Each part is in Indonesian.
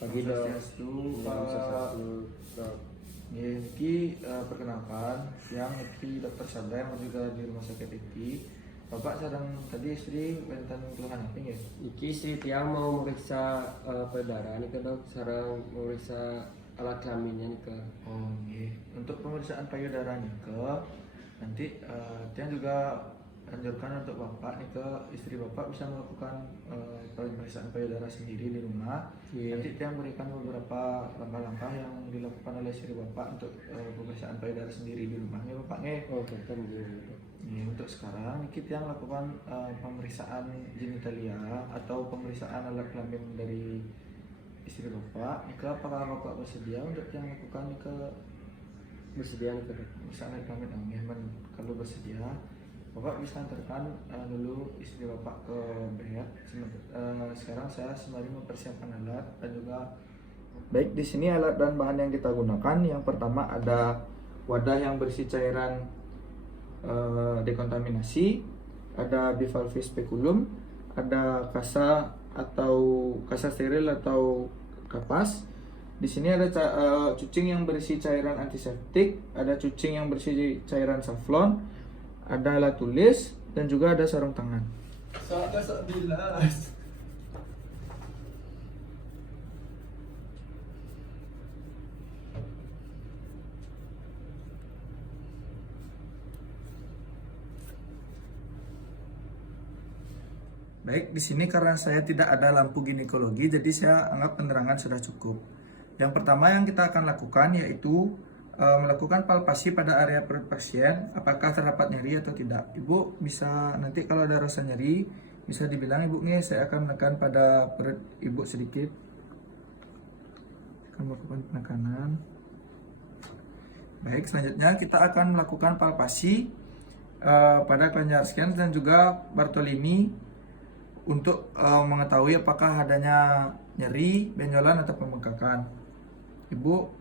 Pagi dong. Swastiastu, Salam Pak. sejahtera. Sok. Nggih, niki perkenalkan, yang niki Dokter Sabda yang juga di rumah sakit iki. Bapak sedang tadi istri wonten keluhan apa nggih? Iki si tiang mau meriksa payudara nih ke dok, sareng meriksa alat kelaminnya nih ke. Oh nggih. Untuk pemeriksaan payudara nike nanti Tiang juga anjurkan untuk Bapak nih ke istri Bapak bisa melakukan pemeriksaan payudara sendiri di rumah. Iya. Nanti Tiang berikan beberapa langkah-langkah yang dilakukan oleh istri Bapak untuk pemeriksaan payudara sendiri di rumah nih Bapak nih. Oh kan gitu. Ya, untuk sekarang kita yang lakukan pemeriksaan genitalia atau pemeriksaan alat kelamin dari istri Bapak. Nika apakah Bapak bersedia untuk yang lakukan ke Bersedia nih ke dok. pemeriksaan alat kelamin? Kalau bersedia, Bapak bisa antarkan dulu istri Bapak ke bed. Sekarang saya sembari mempersiapkan alat dan juga baik di sini alat dan bahan yang kita gunakan. Yang pertama ada wadah yang berisi cairan dekontaminasi, ada bivalve speculum, ada kasa atau kasa steril atau kapas. Di sini ada cucing yang berisi cairan antiseptik, ada cucing yang berisi cairan safflon, ada alat tulis dan juga ada sarung tangan. Soalnya 11. Baik, di sini karena saya tidak ada lampu ginekologi, jadi saya anggap penerangan sudah cukup. Yang pertama yang kita akan lakukan yaitu melakukan palpasi pada area perut pasien, apakah terdapat nyeri atau tidak. Ibu bisa nanti kalau ada rasa nyeri, bisa dibilang ibu nih, saya akan menekan pada perut ibu sedikit. Akan melakukan penekanan. Baik, selanjutnya kita akan melakukan palpasi pada kelenjar scan dan juga Bartolini untuk mengetahui apakah adanya nyeri, benjolan atau pembengkakan. Ibu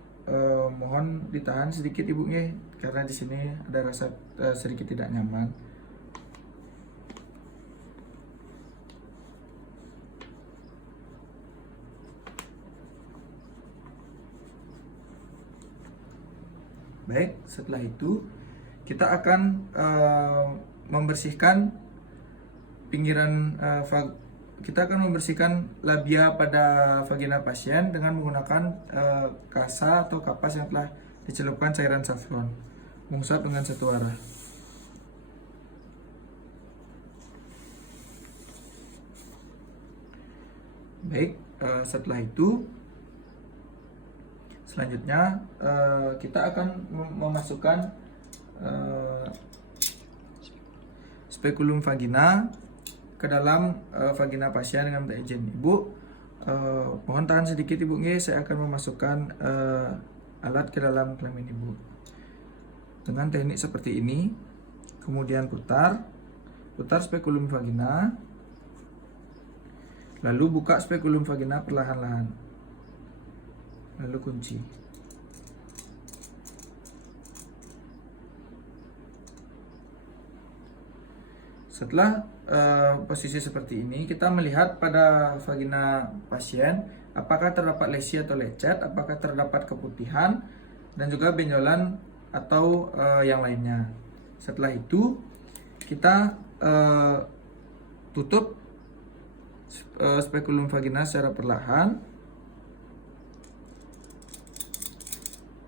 mohon ditahan sedikit ibunya karena di sini ada rasa sedikit tidak nyaman. Baik, setelah itu kita akan membersihkan pinggiran kita akan membersihkan labia pada vagina pasien dengan menggunakan kasa atau kapas yang telah dicelupkan cairan safflon. Mengusap dengan satu arah. Baik, setelah itu selanjutnya kita akan memasukkan spekulum vagina ke dalam vagina pasien dengan minta izin. Ibu, mohon tahan sedikit ibu nge, saya akan memasukkan alat ke dalam kelamin ibu dengan teknik seperti ini. Kemudian putar spekulum vagina, lalu buka spekulum vagina perlahan-lahan, lalu kunci. Setelah posisi seperti ini, kita melihat pada vagina pasien apakah terdapat lesi atau lecet, apakah terdapat keputihan dan juga benjolan atau yang lainnya. Setelah itu kita tutup spekulum vagina secara perlahan.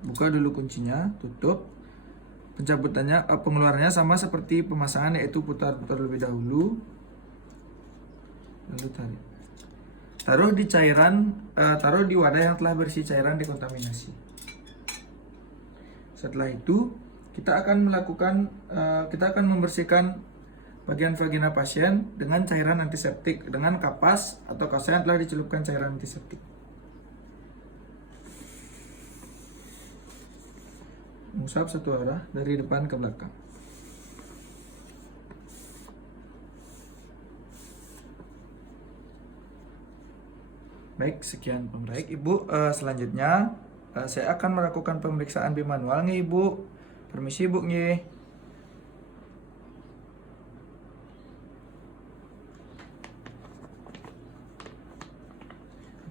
Buka dulu kuncinya, tutup. Pencabutannya, pengeluarannya sama seperti pemasangan, yaitu putar-putar lebih dahulu, lalu tarik. Taruh di wadah yang telah berisi cairan dekontaminasi. Setelah itu kita akan membersihkan bagian vagina pasien dengan cairan antiseptik dengan kapas atau kasa yang telah dicelupkan cairan antiseptik. Mengusap satu arah dari depan ke belakang. Baik, sekian pemeriksaan. Ibu, selanjutnya saya akan melakukan pemeriksaan bimanual nih Ibu. Permisi Ibu nih.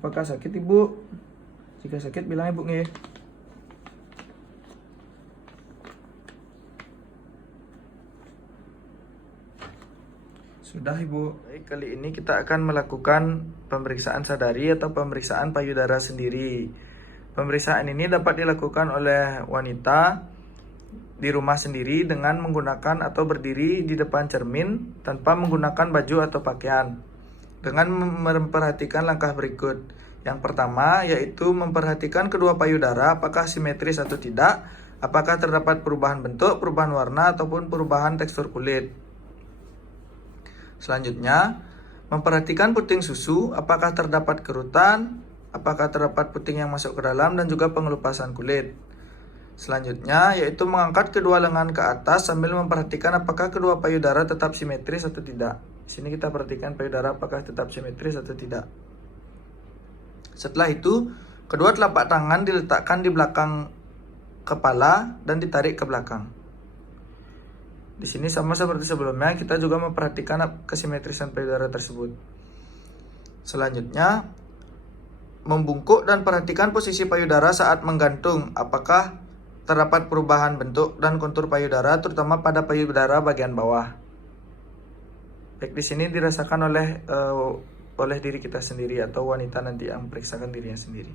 Apakah sakit ibu? Jika sakit bilang ibu nggih. Sudah ibu. Baik, kali ini kita akan melakukan pemeriksaan sadari atau pemeriksaan payudara sendiri. Pemeriksaan ini dapat dilakukan oleh wanita di rumah sendiri dengan menggunakan atau berdiri di depan cermin tanpa menggunakan baju atau pakaian. Dengan memperhatikan langkah berikut. Yang pertama yaitu memperhatikan kedua payudara apakah simetris atau tidak, apakah terdapat perubahan bentuk, perubahan warna ataupun perubahan tekstur kulit. Selanjutnya, memperhatikan puting susu, apakah terdapat kerutan, apakah terdapat puting yang masuk ke dalam, dan juga pengelupasan kulit. Selanjutnya, yaitu mengangkat kedua lengan ke atas sambil memperhatikan apakah kedua payudara tetap simetris atau tidak. Di sini kita perhatikan payudara apakah tetap simetris atau tidak. Setelah itu, kedua telapak tangan diletakkan di belakang kepala dan ditarik ke belakang. Di sini sama seperti sebelumnya, kita juga memperhatikan kesimetrisan payudara tersebut. Selanjutnya, membungkuk dan perhatikan posisi payudara saat menggantung. Apakah terdapat perubahan bentuk dan kontur payudara, terutama pada payudara bagian bawah. Baik, di sini dirasakan oleh diri kita sendiri atau wanita nanti yang memeriksakan dirinya sendiri.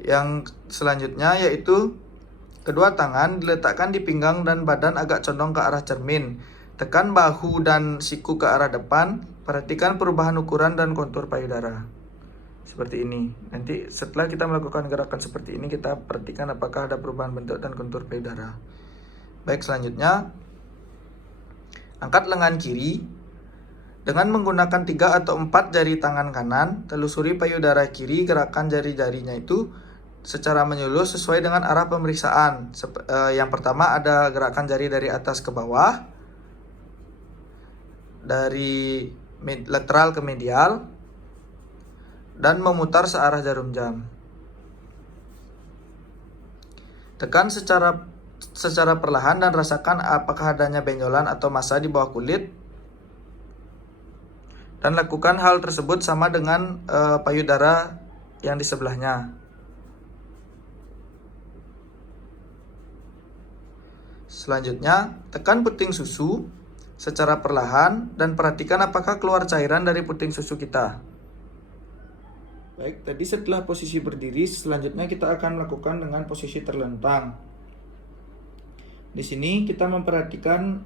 Yang selanjutnya yaitu kedua tangan diletakkan di pinggang dan badan agak condong ke arah cermin. Tekan bahu dan siku ke arah depan. Perhatikan perubahan ukuran dan kontur payudara. Seperti ini. Nanti setelah kita melakukan gerakan seperti ini, kita perhatikan apakah ada perubahan bentuk dan kontur payudara. Baik, selanjutnya angkat lengan kiri. Dengan menggunakan 3 atau 4 jari tangan kanan, telusuri payudara kiri. Gerakan jari-jarinya itu secara menyeluruh sesuai dengan arah pemeriksaan. Yang pertama ada gerakan jari dari atas ke bawah, dari lateral ke medial, dan memutar searah jarum jam. Tekan secara perlahan dan rasakan apakah adanya benjolan atau massa di bawah kulit. Dan lakukan hal tersebut sama dengan payudara yang di sebelahnya. Selanjutnya, tekan puting susu secara perlahan dan perhatikan apakah keluar cairan dari puting susu kita. Baik, tadi setelah posisi berdiri, selanjutnya kita akan melakukan dengan posisi terlentang. Di sini kita memperhatikan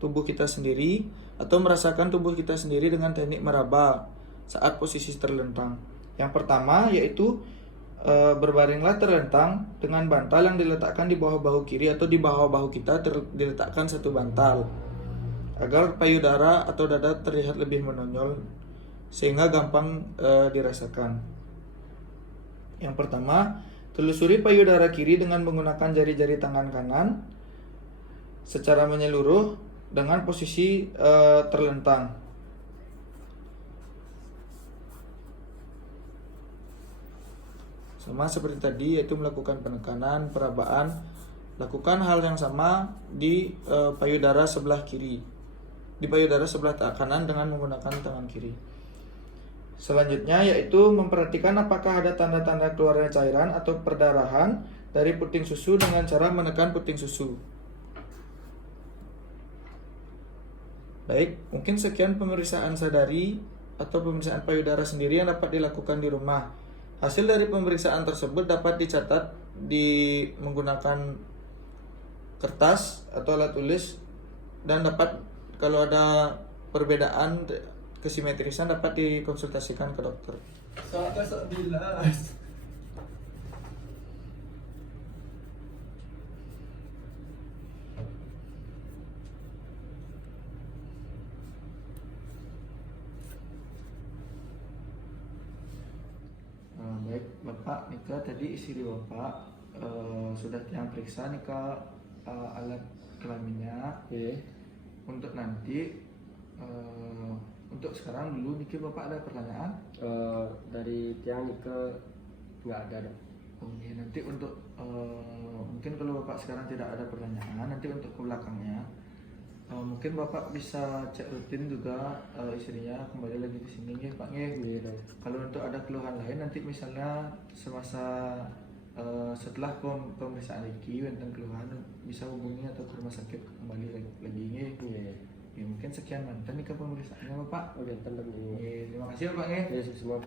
tubuh kita sendiri atau merasakan tubuh kita sendiri dengan teknik meraba saat posisi terlentang. Yang pertama yaitu berbaringlah terlentang dengan bantal yang diletakkan di bawah bahu kiri atau di bawah bahu kita diletakkan satu bantal agar payudara atau dada terlihat lebih menonjol sehingga gampang dirasakan. Yang pertama, telusuri payudara kiri dengan menggunakan jari-jari tangan kanan secara menyeluruh dengan posisi terlentang. Sama seperti tadi, yaitu melakukan penekanan, perabaan. Lakukan hal yang sama di payudara sebelah kiri, di payudara sebelah kanan dengan menggunakan tangan kiri. Selanjutnya yaitu memperhatikan apakah ada tanda-tanda keluarnya cairan atau perdarahan dari puting susu dengan cara menekan puting susu. Baik, mungkin sekian pemeriksaan sadari atau pemeriksaan payudara sendiri yang dapat dilakukan di rumah. Hasil dari pemeriksaan tersebut dapat dicatat menggunakan kertas atau alat tulis, dan dapat kalau ada perbedaan kesimetrisan dapat dikonsultasikan ke dokter. Soalnya 11. Baik, Bapak Nika, tadi istri Bapak sudah yang periksa Nika alat kelaminnya. Iya. Untuk nanti untuk sekarang dulu Niki Bapak ada pertanyaan? Dari tiang ke nggak ada dong. Oke, nanti untuk mungkin kalau Bapak sekarang tidak ada pertanyaan, nanti untuk ke belakangnya Mungkin Bapak bisa cek rutin juga istrinya kembali lagi ke sini ya Pak ya. Iya dong. Kalau untuk ada keluhan lain nanti misalnya semasa setelah pemeriksaan lagi tentang keluhan bisa hubungi atau ke rumah sakit kembali lagi ya. Iya. Ya, mungkin sekian mantan nih ke pemeriksaannya Bapak. Oke, tenang ini. Ya, terima kasih Bapak ya. Ya semua.